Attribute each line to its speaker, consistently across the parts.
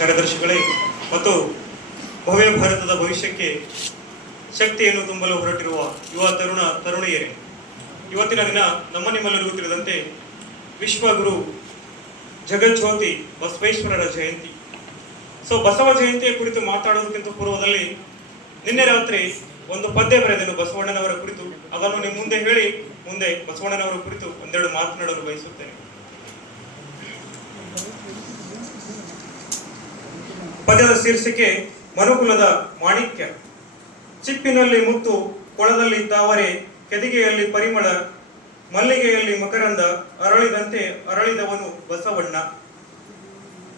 Speaker 1: ಕಾರ್ಯದರ್ಶಿಗಳೇ, ಮತ್ತು ಭವ್ಯ ಭಾರತದ ಭವಿಷ್ಯಕ್ಕೆ ಶಕ್ತಿಯನ್ನು ತುಂಬಲು ಹೊರಟಿರುವ ಯುವ ತರುಣ ತರುಣಿಯರೇ, ಇವತ್ತಿನ ದಿನ ನಮ್ಮ ನಿಮ್ಮೆಲ್ಲರಿಗೂ ತಿಳಿದಂತೆ ವಿಶ್ವಗುರು ಜಗಜ್ಯೋತಿ ಬಸವೇಶ್ವರರ ಜಯಂತಿ. ಸೊ ಬಸವ ಜಯಂತಿಯ ಕುರಿತು ಮಾತಾಡೋದಕ್ಕಿಂತ ಪೂರ್ವದಲ್ಲಿ ನಿನ್ನೆ ರಾತ್ರಿ ಒಂದು ಪದ್ಯ ಬರೆದನು ಬಸವಣ್ಣನವರ ಕುರಿತು. ಅದನ್ನು ನಿಮ್ಮ ಮುಂದೆ ಹೇಳಿ, ಮುಂದೆ ಬಸವಣ್ಣನವರ ಕುರಿತು ಒಂದೆರಡು ಮಾತನಾಡಲು ಬಯಸುತ್ತೇನೆ. ಪದ್ಯದ ಶೀರ್ಷಿಕೆ ಮನುಕುಲದ ಮಾಣಿಕ್ಯ. ಚಿಪ್ಪಿನಲ್ಲಿ ಮುತ್ತು, ಕೊಳದಲ್ಲಿ ತಾವರೆ, ಕೆದಿಗೆಯಲ್ಲಿ ಪರಿಮಳ, ಮಲ್ಲಿಗೆಯಲ್ಲಿ ಮಕರಂದ, ಅರಳಿದಂತೆ ಅರಳಿದವನು ಬಸವಣ್ಣ.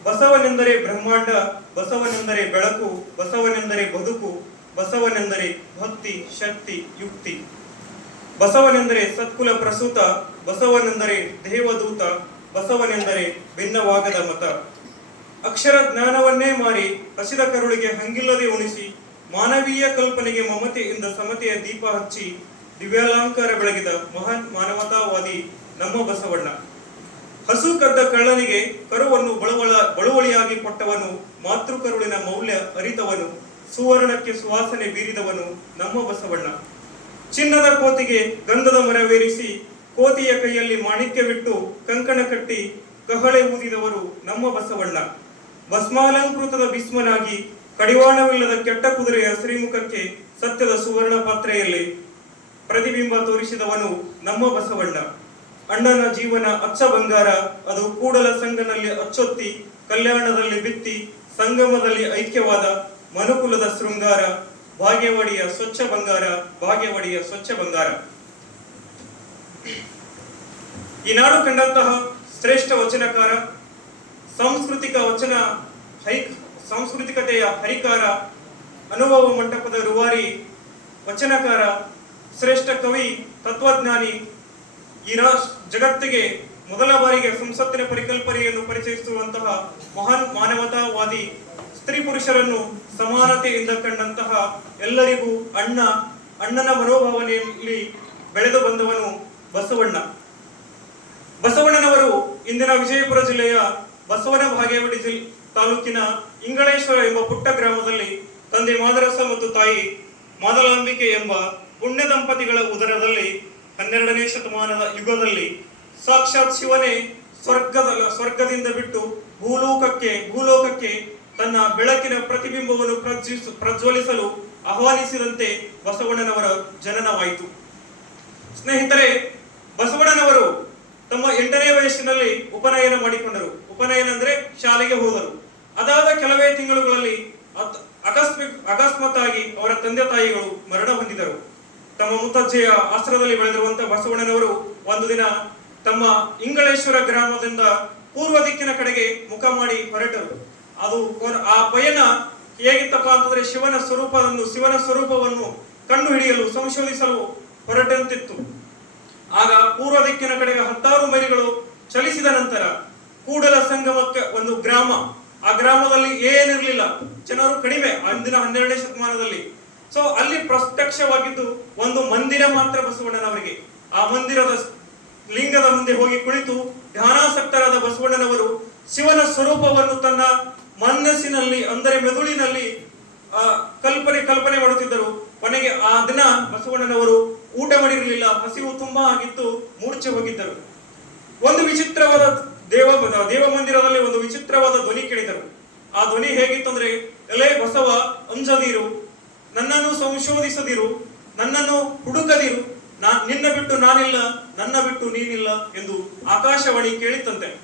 Speaker 1: ಬಸವನೆಂದರೆ ಬ್ರಹ್ಮಾಂಡ, ಬಸವನೆಂದರೆ ಬೆಳಕು, ಬಸವನೆಂದರೆ ಬದುಕು, ಬಸವನೆಂದರೆ ಭಕ್ತಿ, ಶಕ್ತಿ, ಯುಕ್ತಿ. ಬಸವನೆಂದರೆ ಸತ್ಕುಲ ಪ್ರಸೂತ, ಬಸವನೆಂದರೆ ದೇವದೂತ, ಬಸವನೆಂದರೆ ಭಿನ್ನವಾಗದ ಮತ. ಅಕ್ಷರ ಜ್ಞಾನವನ್ನೇ ಮಾರಿ ಹಸಿದ ಕರುಳಿಗೆ ಹಂಗಿಲ್ಲದೆ ಉಣಿಸಿ ಮಾನವೀಯ ಕಲ್ಪನೆಗೆ ಮಮತೆಯಿಂದ ಸಮತೆಯ ದೀಪ ಹಚ್ಚಿ ದಿವ್ಯಾಲಂಕಾರ ಬೆಳಗಿದ ಮಹಾನ್ ಮಾನವತಾವಾದಿ ನಮ್ಮ ಬಸವಣ್ಣ. ಹಸು ಕದ್ದ ಕಳ್ಳನಿಗೆ ಕರುವನ್ನು ಬಳವಳ ಬಳುವಳಿಯಾಗಿ ಕೊಟ್ಟವನು ಮಾತೃಕರುಳಿನ ಮೌಲ್ಯ ಅರಿತವನು, ಸುವರ್ಣಕ್ಕೆ ಸುವಾಸನೆ ಬೀರಿದವನು ನಮ್ಮ ಬಸವಣ್ಣ. ಚಿನ್ನದ ಕೋತಿಗೆ ಗಂಧದ ಮರವೇರಿಸಿ ಕೋತಿಯ ಕೈಯಲ್ಲಿ ಮಾಣಿಕ್ಯವಿಟ್ಟು ಕಂಕಣ ಕಟ್ಟಿ ಕಹಳೆ ಊದಿದವರು ನಮ್ಮ ಬಸವಣ್ಣ. ಭಸ್ಮಾಲಂಕೃತದ ಭೀಸ್ಮನಾಗಿ ಕಡಿವಾಣವಿಲ್ಲದ ಕೆಟ್ಟ ಕುದುರೆಯ ಶ್ರೀಮುಖಕ್ಕೆ ಸತ್ಯದ ಸುವರ್ಣ ಪಾತ್ರೆಯಲ್ಲಿ ಪ್ರತಿಬಿಂಬ ತೋರಿಸಿದವನು ನಮ್ಮ ಬಸವಣ್ಣ. ಅಣ್ಣನ ಜೀವನ ಅಚ್ಚ ಬಂಗಾರ, ಅದು ಕೂಡಲ ಸಂಗನಲ್ಲಿ ಅಚ್ಚೊತ್ತಿ, ಕಲ್ಯಾಣದಲ್ಲಿ ಬಿತ್ತಿ, ಸಂಗಮದಲ್ಲಿ ಐಕ್ಯವಾದ ಮನುಕುಲದ ಶೃಂಗಾರ, ಭಾಗ್ಯವಾಡಿಯ ಸ್ವಚ್ಛ ಬಂಗಾರ, ಭಾಗ್ಯವಾಡಿಯ ಸ್ವಚ್ಛ ಬಂಗಾರ. ಈ ನಾಡು ಕಂಡಂತಹ ಶ್ರೇಷ್ಠ ವಚನಕಾರ ಸಾಂಸ್ಕೃತಿಕ ವಚನ ಹೈ ಸಾಂಸ್ಕೃತಿಕತೆಯ ಹರಿಕಾರ, ಅನುಭವ ಮಂಟಪದ ರೂವಾರಿ, ವಚನಕಾರ, ಶ್ರೇಷ್ಠ ಕವಿ, ತತ್ವಜ್ಞಾನಿ, ಈ ಜಗತ್ತಿಗೆ ಮೊದಲ ಬಾರಿಗೆ ಸಂಸತ್ತಿನ ಪರಿಕಲ್ಪನೆಯನ್ನು ಪರಿಚಯಿಸುವಂತಹ ಮಹಾನ್ ಮಾನವತಾವಾದಿ ಸ್ತ್ರೀ ಪುರುಷರನ್ನು ಸಮಾನತೆಯಿಂದ ಕಂಡಂತಹ ಎಲ್ಲರಿಗೂ ಅಣ್ಣ, ಅಣ್ಣನ ಮನೋಭಾವನೆಯಲ್ಲಿ ಬೆಳೆದು ಬಂದವನು ಬಸವಣ್ಣ. ಬಸವಣ್ಣನವರು ಇಂದಿನ ವಿಜಯಪುರ ಜಿಲ್ಲೆಯ ಬಸವನ ಭಾಗೇವಾಡಿ ಜಿಲ್ ತಾಲೂಕಿನ ಇಂಗಳೇಶ್ವರ ಎಂಬ ಪುಟ್ಟ ಗ್ರಾಮದಲ್ಲಿ ತಂದೆ ಮಾದರಸ ಮತ್ತು ತಾಯಿ ಮಾದಲಾಂಬಿಕೆ ಎಂಬ ಪುಣ್ಯ ದಂಪತಿಗಳ ಉದರದಲ್ಲಿ ಹನ್ನೆರಡನೇ ಶತಮಾನದ ಯುಗದಲ್ಲಿ ಸಾಕ್ಷಾತ್ ಶಿವನೇ ಸ್ವರ್ಗದ ಸ್ವರ್ಗದಿಂದ ಬಿಟ್ಟು ಭೂಲೋಕಕ್ಕೆ ಭೂಲೋಕಕ್ಕೆ ತನ್ನ ಬೆಳಕಿನ ಪ್ರತಿಬಿಂಬವನ್ನು ಪ್ರಜ್ವಲಿಸ, ಪ್ರಜ್ವಲಿಸಲು ಆಹ್ವಾನಿಸಿದಂತೆ ಬಸವಣ್ಣನವರ ಜನನವಾಯಿತು. ಸ್ನೇಹಿತರೆ, ಬಸವಣ್ಣನವರು ತಮ್ಮ ಎಂಟನೇ ವಯಸ್ಸಿನಲ್ಲಿ ಉಪನಯನ ಮಾಡಿಕೊಂಡರು. ಉಪನಯನ ಅಂದ್ರೆ ಶಾಲೆಗೆ ಹೋದರು. ಅದಾದ ಕೆಲವೇ ತಿಂಗಳುಗಳಲ್ಲಿ ಅಕಸ್ಮಿಕ್ ಅಕಸ್ಮಾತ್ತಾಗಿ ಅವರ ತಂದೆ ತಾಯಿಗಳು ಮರಣ ಹೊಂದಿದರು. ತಮ್ಮ ಮುತ್ತಜ್ಜೆಯ ಆಸ್ತ್ರದಲ್ಲಿ ಬೆಳೆದಿರುವಂತಹ ಬಸವಣ್ಣನವರು ಒಂದು ದಿನ ತಮ್ಮ ಇಂಗಳೇಶ್ವರ ಗ್ರಾಮದಿಂದ ಪೂರ್ವ ದಿಕ್ಕಿನ ಕಡೆಗೆ ಮುಖ ಮಾಡಿ ಹೊರಟರು. ಅದು ಆ ಪಯಣ ಹೇಗಿತ್ತಪ್ಪ ಅಂತಂದ್ರೆ ಶಿವನ ಸ್ವರೂಪವನ್ನು ಶಿವನ ಸ್ವರೂಪವನ್ನು ಕಂಡು ಹಿಡಿಯಲು ಸಂಶೋಧಿಸಲು ಹೊರಟಂತಿತ್ತು. ಆಗ ಪೂರ್ವ ದಿಕ್ಕಿನ ಕಡೆಗೆ ಹತ್ತಾರು ಮರಿಗಳು ಚಲಿಸಿದ ನಂತರ ಕೂಡಲ ಸಂಗಮಕ್ಕೆ ಒಂದು ಗ್ರಾಮ. ಆ ಗ್ರಾಮದಲ್ಲಿ ಏನಿರಲಿಲ್ಲ, ಜನರು ಕಡಿಮೆ ಅಂದಿನ ಹನ್ನೆರಡನೇ ಶತಮಾನದಲ್ಲಿ. ಸೊ ಅಲ್ಲಿ ಪ್ರತ್ಯಕ್ಷವಾಗಿದ್ದು ಒಂದು ಮಂದಿರ ಮಾತ್ರ ಬಸವಣ್ಣನವರಿಗೆ. ಆ ಮಂದಿರದ ಲಿಂಗದ ಮುಂದೆ ಹೋಗಿ ಕುಳಿತು ಧ್ಯಾನಾಸಕ್ತರಾದ ಬಸವಣ್ಣನವರು ಶಿವನ ಸ್ವರೂಪವನ್ನು ತನ್ನ ಮನಸ್ಸಿನಲ್ಲಿ, ಅಂದರೆ ಮೆದುಳಿನಲ್ಲಿ ಕಲ್ಪನೆ ಕಲ್ಪನೆ ಮಾಡುತ್ತಿದ್ದರು. ಕೊನೆಗೆ ಆ ದಿನ ಬಸವಣ್ಣನವರು ಊಟ ಮಾಡಿರಲಿಲ್ಲ. ಹಸಿವು ತುಂಬಾ ಆಗಿತ್ತು. ಮೂರ್ಛೆ ಹೋಗಿದ್ದರು. ಒಂದು ವಿಚಿತ್ರವಾದ ದೇವ ದೇವ ಮಂದಿರದಲ್ಲಿ ಒಂದು ವಿಚಿತ್ರವಾದ ಧ್ವನಿ ಕೇಳಿದರು. ಆ ಧ್ವನಿ ಹೇಗಿತ್ತು ಅಂದ್ರೆ, ಎಲೆ ಬಸವ, ಅಂಜದಿರು, ನನ್ನನ್ನು ಸಂಶೋಧಿಸದಿರು, ನನ್ನನ್ನು ಹುಡುಕದಿರು, ನಾ, ನಿನ್ನ ಬಿಟ್ಟು ನಾನಿಲ್ಲ, ನನ್ನ ಬಿಟ್ಟು ನೀನಿಲ್ಲ ಎಂದು ಆಕಾಶವಾಣಿ ಕೇಳಿತ್ತಂತೆ.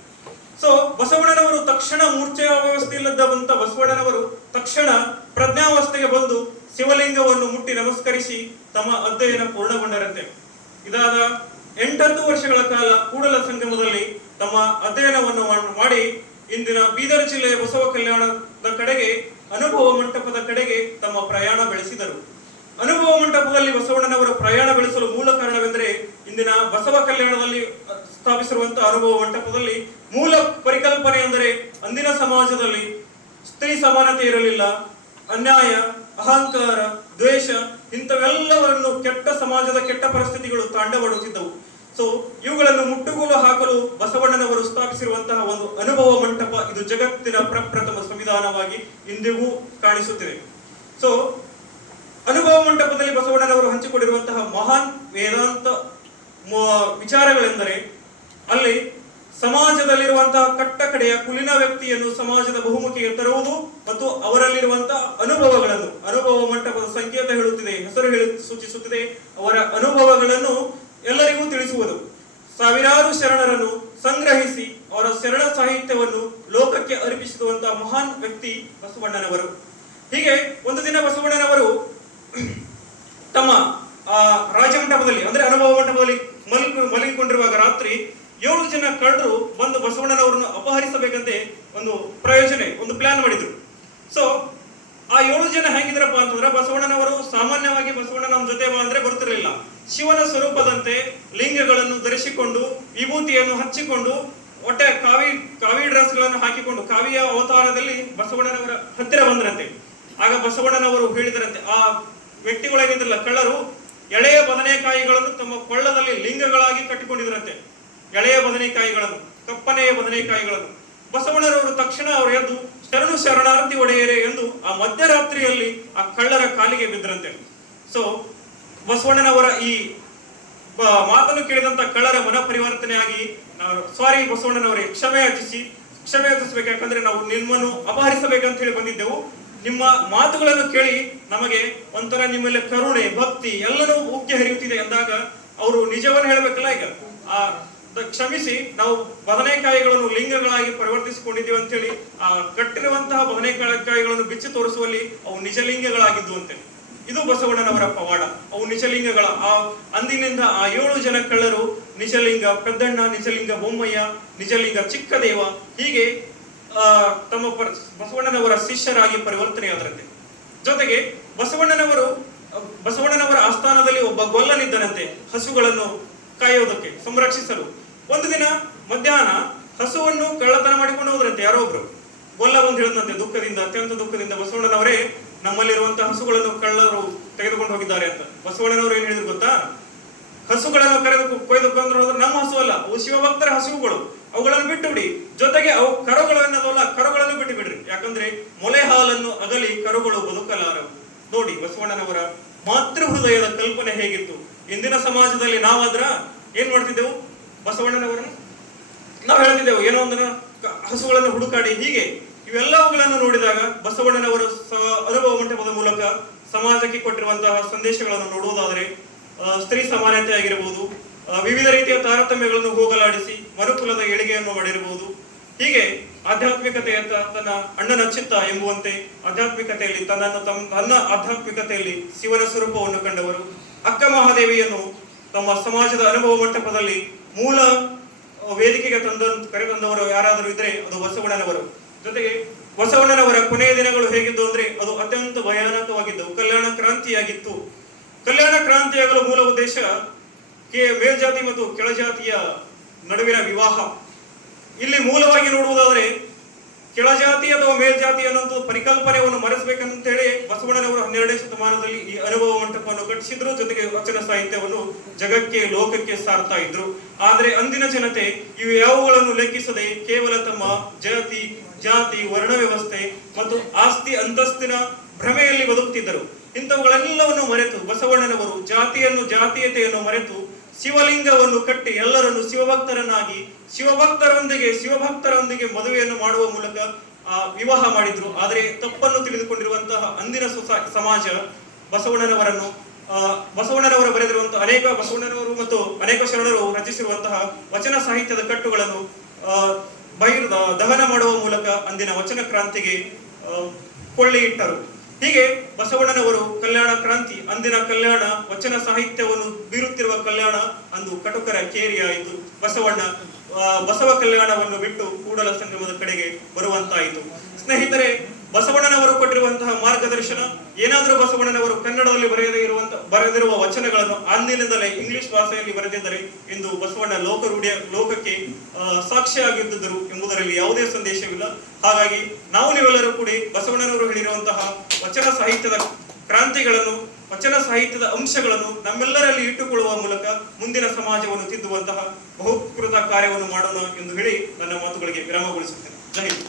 Speaker 1: ಸೊ ಬಸವಣ್ಣನವರು ತಕ್ಷಣ ಮೂರ್ಛೆಯ ವ್ಯವಸ್ಥೆಯಿಲ್ಲದ ಬಂತ ಬಸವಣ್ಣನವರು ತಕ್ಷಣ ಪ್ರಜ್ಞಾವಸ್ಥೆಗೆ ಬಂದು ಶಿವಲಿಂಗವನ್ನು ಮುಟ್ಟಿ ನಮಸ್ಕರಿಸಿ ತಮ್ಮ ಅಧ್ಯಯನ ಪೂರ್ಣಗೊಂಡರಂತೆ. ಇದಾದ ಎಂಟತ್ತು ವರ್ಷಗಳ ಕಾಲ ಕೂಡಲ ಸಂಗಮದಲ್ಲಿ ತಮ್ಮ ಅಧ್ಯಯನವನ್ನು ಮಾಡಿ ಇಂದಿನ ಬೀದರ್ ಜಿಲ್ಲೆಯ ಬಸವ ಕಲ್ಯಾಣದ ಕಡೆಗೆ, ಅನುಭವ ಮಂಟಪದ ಕಡೆಗೆ ತಮ್ಮ ಪ್ರಯಾಣ ಬೆಳೆಸಿದರು. ಅನುಭವ ಮಂಟಪದಲ್ಲಿ ಬಸವಣ್ಣನವರ ಪ್ರಯಾಣ ಬೆಳೆಸಲು ಮೂಲ ಕಾರಣವೆಂದರೆ ಇಂದಿನ ಬಸವ ಕಲ್ಯಾಣದಲ್ಲಿ ಸ್ಥಾಪಿಸಿರುವಂತಹ ಅನುಭವ ಮಂಟಪದಲ್ಲಿ ಮೂಲ ಪರಿಕಲ್ಪನೆ ಅಂದರೆ ಅಂದಿನ ಸಮಾಜದಲ್ಲಿ ಸ್ತ್ರೀ ಸಮಾನತೆ ಇರಲಿಲ್ಲ, ಅನ್ಯಾಯ ಅಹಂಕಾರ, ದ್ವೇಷ ಇಂಥವೆಲ್ಲವನ್ನು ಕೆಟ್ಟ ಸಮಾಜದ ಕೆಟ್ಟ ಪರಿಸ್ಥಿತಿಗಳು ತಾಂಡವಾಡುತ್ತಿದ್ದವು. ಸೊ ಇವುಗಳನ್ನು ಮುಟ್ಟುಗೋಲು ಹಾಕಲು ಬಸವಣ್ಣನವರು ಸ್ಥಾಪಿಸಿರುವಂತಹ ಒಂದು ಅನುಭವ ಮಂಟಪ ಇದು ಜಗತ್ತಿನ ಪ್ರಪ್ರಥಮ ಸಂವಿಧಾನವಾಗಿ ಇಂದಿಗೂ ಕಾಣಿಸುತ್ತಿದೆ. ಸೊ ಅನುಭವ ಮಂಟಪದಲ್ಲಿ ಬಸವಣ್ಣನವರು ಹಂಚಿಕೊಂಡಿರುವಂತಹ ಮಹಾನ್ ವೇದಾಂತ ವಿಚಾರಗಳೆಂದರೆ ಅಲ್ಲಿ ಸಮಾಜದಲ್ಲಿರುವಂತಹ ಕಟ್ಟಕಡೆಯ ಕುಲಿನ ವ್ಯಕ್ತಿಯನ್ನು ಸಮಾಜದ ಬಹುಮುಖಿಗೆ ತರುವುದು ಮತ್ತು ಅವರಲ್ಲಿರುವಂತಹ ಅನುಭವಗಳನ್ನು, ಅನುಭವ ಮಂಟಪದ ಸಂಕೇತ ಹೇಳುತ್ತಿದೆ, ಹೆಸರು ಹೇಳಿ ಸೂಚಿಸುತ್ತಿದೆ, ಅವರ ಅನುಭವಗಳನ್ನು ಎಲ್ಲರಿಗೂ ತಿಳಿಸುವುದು. ಸಾವಿರಾರು ಶರಣರನ್ನು ಸಂಗ್ರಹಿಸಿ ಅವರ ಶರಣ ಸಾಹಿತ್ಯವನ್ನು ಲೋಕಕ್ಕೆ ಅರ್ಪಿಸಿರುವಂತಹ ಮಹಾನ್ ವ್ಯಕ್ತಿ ಬಸವಣ್ಣನವರು. ಹೀಗೆ ಒಂದು ದಿನ ಬಸವಣ್ಣನವರು ತಮ್ಮ ಆ ರಾಜಮಂಟಪದಲ್ಲಿ, ಅಂದ್ರೆ ಅನುಭವ ಮಂಟಪದಲ್ಲಿ ಮಲಗಿ ಮಲಗಿಕೊಂಡಿರುವಾಗ ರಾತ್ರಿ ಏಳು ಜನ ಕಳ್ಳರು ಬಂದು ಬಸವಣ್ಣನವರನ್ನು ಅಪಹರಿಸಬೇಕಂತೆ ಒಂದು ಪ್ರಯೋಜನೆ, ಒಂದು ಪ್ಲಾನ್ ಮಾಡಿದ್ರು. ಸೊ ಆ ಏಳು ಜನ ಹೆಂಗಿದ್ರಪ್ಪ ಅಂತಂದ್ರೆ ಬಸವಣ್ಣನವರು ಸಾಮಾನ್ಯವಾಗಿ ಬಸವಣ್ಣ ನಮ್ಮ ಜೊತೆ ಬಾ ಅಂದ್ರೆ ಬರ್ತಿರಲಿಲ್ಲ ಶಿವನ ಸ್ವರೂಪದಂತೆ ಲಿಂಗಗಳನ್ನು ಧರಿಸಿಕೊಂಡು, ವಿಭೂತಿಯನ್ನು ಹಚ್ಚಿಕೊಂಡು ಒಟ್ಟೆ ಕಾವಿ ಕಾವಿ ಡ್ರೆಸ್ಗಳನ್ನು ಹಾಕಿಕೊಂಡು, ಕಾವಿಯ ಅವತಾರದಲ್ಲಿ ಬಸವಣ್ಣನವರ ಹತ್ತಿರ ಬಂದ್ರಂತೆ. ಆಗ ಬಸವಣ್ಣನವರು ಹೇಳಿದರಂತೆ, ಆ ವ್ಯಕ್ತಿಗಳೇನಿದ್ರಲ್ಲ ಕಳ್ಳರು, ಎಳೆಯ ಬದನೆಕಾಯಿಗಳನ್ನು ತಮ್ಮ ಕೊಳ್ಳದಲ್ಲಿ ಲಿಂಗಗಳಾಗಿ ಕಟ್ಟಿಕೊಂಡಿದ್ರಂತೆ. ಎಳೆಯ ಬದನೆಕಾಯಿಗಳನ್ನು ಕಪ್ಪನೆಯ ಬದನೆಕಾಯಿಗಳನ್ನು ಬಸವಣ್ಣರವರು ತಕ್ಷಣ ಅವರು ಎದ್ದು, ಶರಣು ಶರಣಾರ್ಥಿ ಒಡೆಯರೆ ಎಂದು ಆ ಮಧ್ಯರಾತ್ರಿಯಲ್ಲಿ ಆ ಕಳ್ಳರ ಕಾಲಿಗೆ ಬಿದ್ದರಂತೆ ಸೊ ಬಸವಣ್ಣನವರ ಈ ಮಾತನ್ನು ಕೇಳಿದಂತ ಕಳ್ಳರ ಮನ ಪರಿವರ್ತನೆಯಾಗಿ ನಾವು, ಸಾರಿ ಬಸವಣ್ಣನವರೇ, ಕ್ಷಮೆ ಯಾಚಿಸಿ, ಕ್ಷಮೆ ಯಾಚಿಸಬೇಕು. ಯಾಕಂದ್ರೆ ನಾವು ನಿಮ್ಮನ್ನು ಅಪಹರಿಸಬೇಕಂತ ಹೇಳಿ ಬಂದಿದ್ದೆವು. ನಿಮ್ಮ ಮಾತುಗಳನ್ನು ಕೇಳಿ ನಮಗೆ ಒಂಥರ ನಿಮ್ಮಲ್ಲಿ ಕರುಣೆ, ಭಕ್ತಿ ಎಲ್ಲನೂ ಉಕ್ಕಿ ಹರಿಯುತ್ತಿದೆ. ಎಂದಾಗ ಅವರು ನಿಜವನ್ನು ಹೇಳಬೇಕಲ್ಲ ಈಗ. ಆ ಕ್ಷಮಿಸಿ, ನಾವು ಬದನೆಕಾಯಿಗಳನ್ನು ಲಿಂಗಗಳಾಗಿ ಪರಿವರ್ತಿಸಿಕೊಂಡಿದ್ದೀವಿ ಅಂತ ಹೇಳಿ ಆ, ಕಟ್ಟಿರುವಂತಹ ಬದನೆಕಾಯಿಗಳನ್ನು ಬಿಚ್ಚಿ ತೋರಿಸುವಲ್ಲಿ ಅವು ನಿಜಲಿಂಗಗಳಾಗಿದ್ದು ಅಂತೆ ಇದು ಬಸವಣ್ಣನವರ ಪವಾಡ. ಅವು ನಿಜಲಿಂಗಗಳ. ಆ ಅಂದಿನಿಂದ ಆ ಏಳು ಜನ ಕಳ್ಳರು ನಿಜಲಿಂಗ, ಪೆದ್ದಣ್ಣ, ನಿಜಲಿಂಗ, ಬೊಮ್ಮಯ್ಯ, ನಿಜಲಿಂಗ, ಚಿಕ್ಕದೇವ, ಹೀಗೆ ತಮ್ಮ ಬಸವಣ್ಣನವರ ಶಿಷ್ಯರಾಗಿ ಪರಿವರ್ತನೆಯಾದರಂತೆ. ಜೊತೆಗೆ ಬಸವಣ್ಣನವರು, ಬಸವಣ್ಣನವರ ಆಸ್ಥಾನದಲ್ಲಿ ಒಬ್ಬ ಗೊಲ್ಲನಿದ್ದನಂತೆ ಹಸುಗಳನ್ನು ಕಾಯೋದಕ್ಕೆ, ಸಂರಕ್ಷಿಸಲು. ಒಂದು ದಿನ ಮಧ್ಯಾಹ್ನ ಹಸುವನ್ನು ಕಳ್ಳತನ ಮಾಡಿಕೊಂಡು ಹೋದ್ರಂತೆ ಯಾರೋ ಒಬ್ರು. ಗೊಲ್ಲ ಒಂದು ಹೇಳಿದಂತೆ ದುಃಖದಿಂದ, ಅತ್ಯಂತ ದುಃಖದಿಂದ ಬಸವಣ್ಣನವರೇ ನಮ್ಮಲ್ಲಿರುವಂತಹ ಹಸುಗಳನ್ನು ಕಳ್ಳರು ತೆಗೆದುಕೊಂಡು ಹೋಗಿದ್ದಾರೆ ಅಂತ. ಬಸವಣ್ಣನವರು ಏನ್ ಹೇಳಿದ್ರು ಗೊತ್ತಾ? ಹಸುಗಳನ್ನು ಕರೆದು ಕೊಯ್ದು ಕೊಂದ್ರು ಹೋದ್ರೆ ನಮ್ಮ ಹಸು ಅಲ್ಲ, ಅವು ಶಿವಭಕ್ತರ ಹಸುಗಳು. ಅವುಗಳನ್ನು ಬಿಟ್ಟು ಬಿಡಿ ಜೊತೆಗೆ ಅವು ಕರುಗಳು ಅನ್ನೋದಲ್ಲ ಕರುಗಳನ್ನು ಬಿಟ್ಟು ಬಿಡ್ರಿ ಯಾಕಂದ್ರೆ ಮೊಲೆ ಹಾಲನ್ನು ಅಗಲಿ ಕರುಗಳು ಬದುಕಲಾರವು. ನೋಡಿ ಬಸವಣ್ಣನವರ ಮಾತೃ ಹೃದಯದ ಕಲ್ಪನೆ ಹೇಗಿತ್ತು? ಇಂದಿನ ಸಮಾಜದಲ್ಲಿ ನಾವಾದ್ರ ಏನ್ ಮಾಡ್ತಿದ್ದೆವು? ಬಸವಣ್ಣನವರನ್ನು ನಾವು ಹೇಳ್ತಿದ್ದೆವು. ಏನೋ ಒಂದನ್ನು ಹಸುಗಳನ್ನು ಹುಡುಕಾಡಿ ಹೀಗೆ ಇವೆಲ್ಲವುಗಳನ್ನು ನೋಡಿದಾಗ ಬಸವಣ್ಣನವರು ಅನುಭವ ಮಂಟಪದ ಮೂಲಕ ಸಮಾಜಕ್ಕೆ ಕೊಟ್ಟಿರುವಂತಹ ಸಂದೇಶಗಳನ್ನು ನೋಡುವುದಾದರೆ ಸ್ತ್ರೀ ಸಮಾನತೆ ಆಗಿರಬಹುದು ವಿವಿಧ ರೀತಿಯ ತಾರತಮ್ಯಗಳನ್ನು ಹೋಗಲಾಡಿಸಿ ಮರುಕುಲದ ಏಳಿಗೆಯನ್ನು ಮಾಡಿರಬಹುದು ಹೀಗೆ ಆಧ್ಯಾತ್ಮಿಕತೆಯತ್ತ ತನ್ನ ಅಣ್ಣನ ಚಿತ್ತ ಎಂಬುವಂತೆ ಆಧ್ಯಾತ್ಮಿಕತೆಯಲ್ಲಿ ತನ್ನನ್ನು ತಮ್ಮ ತನ್ನ ಆಧ್ಯಾತ್ಮಿಕತೆಯಲ್ಲಿ ಶಿವನ ಸ್ವರೂಪವನ್ನು ಕಂಡವರು ಅಕ್ಕ ಮಹಾದೇವಿಯನ್ನು ತಮ್ಮ ಸಮಾಜದ ಅನುಭವ ಮಂಟಪದಲ್ಲಿ ಮೂಲ ವೇದಿಕೆಗೆ ತಂದ ಕರೆತಂದವರು ಯಾರಾದರೂ ಇದ್ರೆ ಅದು ಬಸವಣ್ಣನವರು. ಜೊತೆಗೆ ಬಸವಣ್ಣನವರ ಕೊನೆಯ ದಿನಗಳು ಹೇಗಿದ್ದು ಅಂದ್ರೆ ಅದು ಅತ್ಯಂತ ಭಯಾನಕವಾಗಿದ್ದವು ಕಲ್ಯಾಣ ಕ್ರಾಂತಿಯಾಗಿತ್ತು. ಕಲ್ಯಾಣ ಕ್ರಾಂತಿಯಾಗಲು ಮೂಲ ಉದ್ದೇಶ ಕೆ ಮೇಲ್ಜಾತಿ ಮತ್ತು ಕೆಳಜಾತಿಯ ನಡುವಿನ ವಿವಾಹ. ಇಲ್ಲಿ ಮೂಲವಾಗಿ ನೋಡುವುದಾದರೆ ಕೆಳಜಾತಿ ಅಥವಾ ಮೇಲ್ಜಾತಿ ಅನ್ನೋದು ಪರಿಕಲ್ಪನೆಯನ್ನು ಮರೆಸಬೇಕಂತ ಹೇಳಿ ಬಸವಣ್ಣನವರು ಹನ್ನೆರಡನೇ ಶತಮಾನದಲ್ಲಿ ಈ ಅನುಭವ ಮಂಟಪವನ್ನು ಕಟ್ಟಿಸಿದ್ರು. ಜೊತೆಗೆ ವಚನ ಸಾಹಿತ್ಯವನ್ನು ಜಗಕ್ಕೆ, ಲೋಕಕ್ಕೆ ಸಾರ್ತಾ ಇದ್ರು. ಆದ್ರೆ ಅಂದಿನ ಜನತೆ ಇವು ಯಾವುಗಳನ್ನು ಲೆಕ್ಕಿಸದೆ ಕೇವಲ ತಮ್ಮ ಜಾತಿ ಜಾತಿ, ವರ್ಣ ವ್ಯವಸ್ಥೆ ಮತ್ತು ಆಸ್ತಿ ಅಂತಸ್ತಿನ ಭ್ರಮೆಯಲ್ಲಿ ಬದುಕುತ್ತಿದ್ದರು ಇಂಥವುಗಳೆಲ್ಲವನ್ನು ಮರೆತು ಬಸವಣ್ಣನವರು ಜಾತಿಯನ್ನು ಜಾತೀಯತೆಯನ್ನು ಮರೆತು ಶಿವಲಿಂಗವನ್ನು ಕಟ್ಟಿ ಎಲ್ಲರನ್ನು ಶಿವಭಕ್ತರನ್ನಾಗಿ ಶಿವಭಕ್ತರೊಂದಿಗೆ ಶಿವಭಕ್ತರೊಂದಿಗೆ ಮದುವೆಯನ್ನು ಮಾಡುವ ಮೂಲಕ ಆ ವಿವಾಹ ಮಾಡಿದ್ರು. ಆದರೆ ತಪ್ಪನ್ನು ತಿಳಿದುಕೊಂಡಿರುವಂತಹ ಅಂದಿನ ಸಮಾಜ ಬಸವಣ್ಣನವರನ್ನು ಬಸವಣ್ಣನವರು ಬರೆದಿರುವಂತಹ ಅನೇಕ ಬಸವಣ್ಣನವರು ಮತ್ತು ಅನೇಕ ಶರಣರು ರಚಿಸಿರುವಂತಹ ವಚನ ಸಾಹಿತ್ಯದ ಕಟ್ಟುಗಳನ್ನು ಆ, ಬಹಿರ್ ದಹನ ಮಾಡುವ ಮೂಲಕ ಅಂದಿನ ವಚನ ಕ್ರಾಂತಿಗೆ ಕೊಳ್ಳಿ ಇಟ್ಟರು ಹೀಗೆ ಬಸವಣ್ಣನವರು ಕಲ್ಯಾಣ ಕ್ರಾಂತಿ ಅಂದಿನ ಕಲ್ಯಾಣ ವಚನ ಸಾಹಿತ್ಯವನ್ನು ಕಲ್ಯಾಣ ಅಂದು ಕಟುಕರ ಕೇರಿಯಾಯಿತು. ಬಸವಣ್ಣ ಬಸವ ಕಲ್ಯಾಣವನ್ನು ಬಿಟ್ಟು ಕೂಡಲ ಸಂಗಮದ ಕಡೆಗೆ ಬರುವಂತಾಯಿತು. ಸ್ನೇಹಿತರೆ ಬಸವಣ್ಣನವರು ಕೊಟ್ಟಿರುವಂತಹ ಮಾರ್ಗದರ್ಶನ ಏನಾದರೂ ಬಸವಣ್ಣನವರು ಕನ್ನಡದಲ್ಲಿ ಬರೆಯದೇ ಇರುವಂತ ಬರೆದಿರುವ ವಚನಗಳನ್ನು ಅಂದಿನಿಂದಲೇ ಇಂಗ್ಲಿಷ್ ಭಾಷೆಯಲ್ಲಿ ಬರೆದಿದ್ದರೆ ಎಂದು ಬಸವಣ್ಣ ಲೋಕರೂಢಿಯ ಲೋಕಕ್ಕೆ ಆ, ಸಾಕ್ಷಿಯಾಗಿದ್ದರು ಎಂಬುದರಲ್ಲಿ ಯಾವುದೇ ಸಂದೇಶವಿಲ್ಲ. ಹಾಗಾಗಿ ನಾವು ನೀವೆಲ್ಲರೂ ಕೂಡಿ ಬಸವಣ್ಣನವರು ಹೇಳಿರುವಂತಹ ವಚನ ಸಾಹಿತ್ಯದ ಕ್ರಾಂತಿಗಳನ್ನು ವಚನ ಸಾಹಿತ್ಯದ ಅಂಶಗಳನ್ನು ನಮ್ಮೆಲ್ಲರಲ್ಲಿ ಇಟ್ಟುಕೊಳ್ಳುವ ಮೂಲಕ ಮುಂದಿನ ಸಮಾಜವನ್ನು ತಿದ್ದುವಂತಹ ಬಹುಕೃತ ಕಾರ್ಯವನ್ನು ಮಾಡೋಣ ಎಂದು ಹೇಳಿ ನನ್ನ ಮಾತುಗಳಿಗೆ ವಿರಾಮಗೊಳಿಸುತ್ತೇನೆ. ಜೈ